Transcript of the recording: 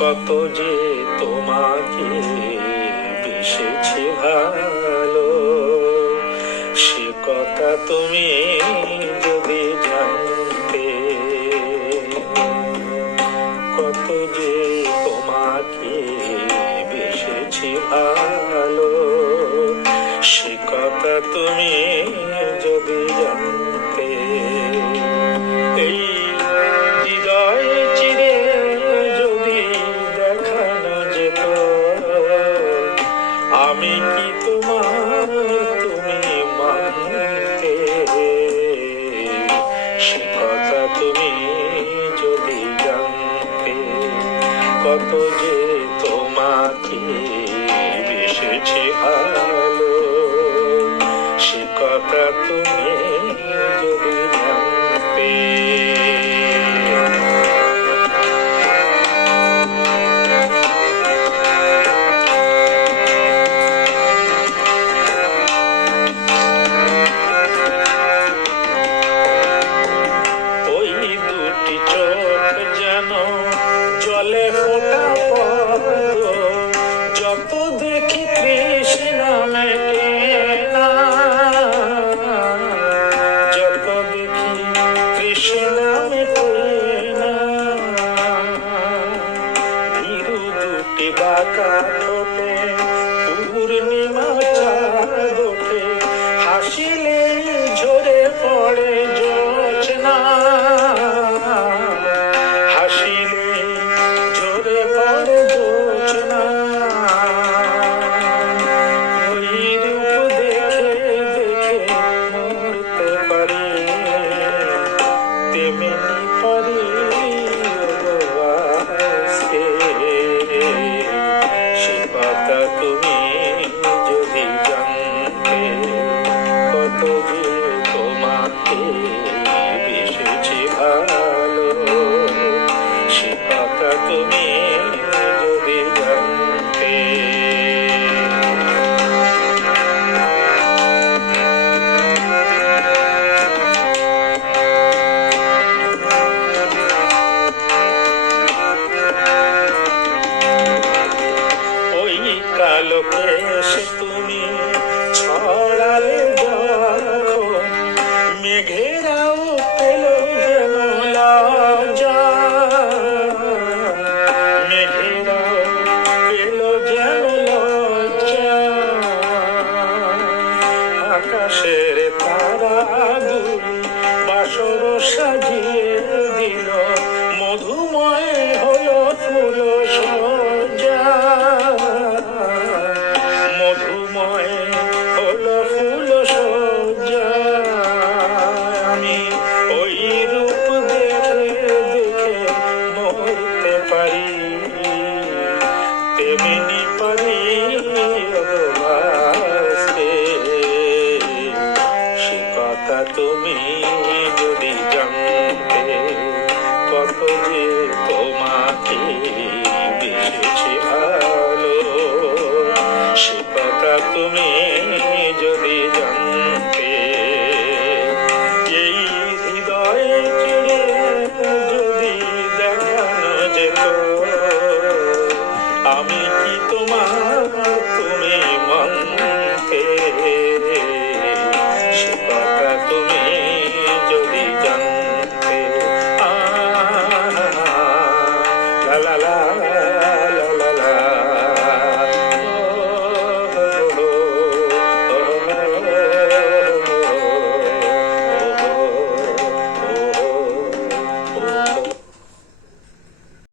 কত যে তোমাকে বেসেছি ভালো, সে কথা তুমি যদি জানতে। কত যে তোমাকে বেসেছি ভালো, সে কথা তুমি যদি জানতে। এই হৃদয় চিরে যদি দেখানো যেত, আমি কি তোমার তুমি মানতে। সে কথা তুমি যদি জানতে। কত যে তোমাকে বেসেছি ভালো, সে কথা তুমি যদি জানতে। ওই দুটি চোখ যেন জলে ফোটা পদ্ম, যত দেখি তৃষ্ণা মেটে না। যত দেখি তৃষ্ণা মেটে না। ভীরু দুটি বাঁকা ঠোঁটে পূর্ণিমা চাঁদ ওঠে, হাসিলে ঝরে পড়ে জোছনা। হাসিলে ঝরে পড়ে জোছনা। ওই রূপ দেখে দেখে মরতে পারি, তেমনি পারি ভালোবাসতে। সে কথা তুমি যদি জানতে। কত যে তোমাকে বেসেছি ভালো, সে কথা তুমি যদি জানতে। ওই কালো কেশ তুমি ছড়ালে যখন, মেঘেরাও পেল যেন লজ্জা। মেঘেরাও পেল যেন লজ্জা। আকাশের তারাগুলি বাসর সাজিয়ে দিল, মধুময় হলো ফুল সজ্জা। মধুময় হলো ফুল সজ্জা। আমি ওই রূপ দেখে দেখে মরতে পারি, তেমনি পারি ভালোবাসতে। সে কথা তুমি যদি জানতে। কত যে তোমাকে বেসেছি ভালো, সে কথা তুমি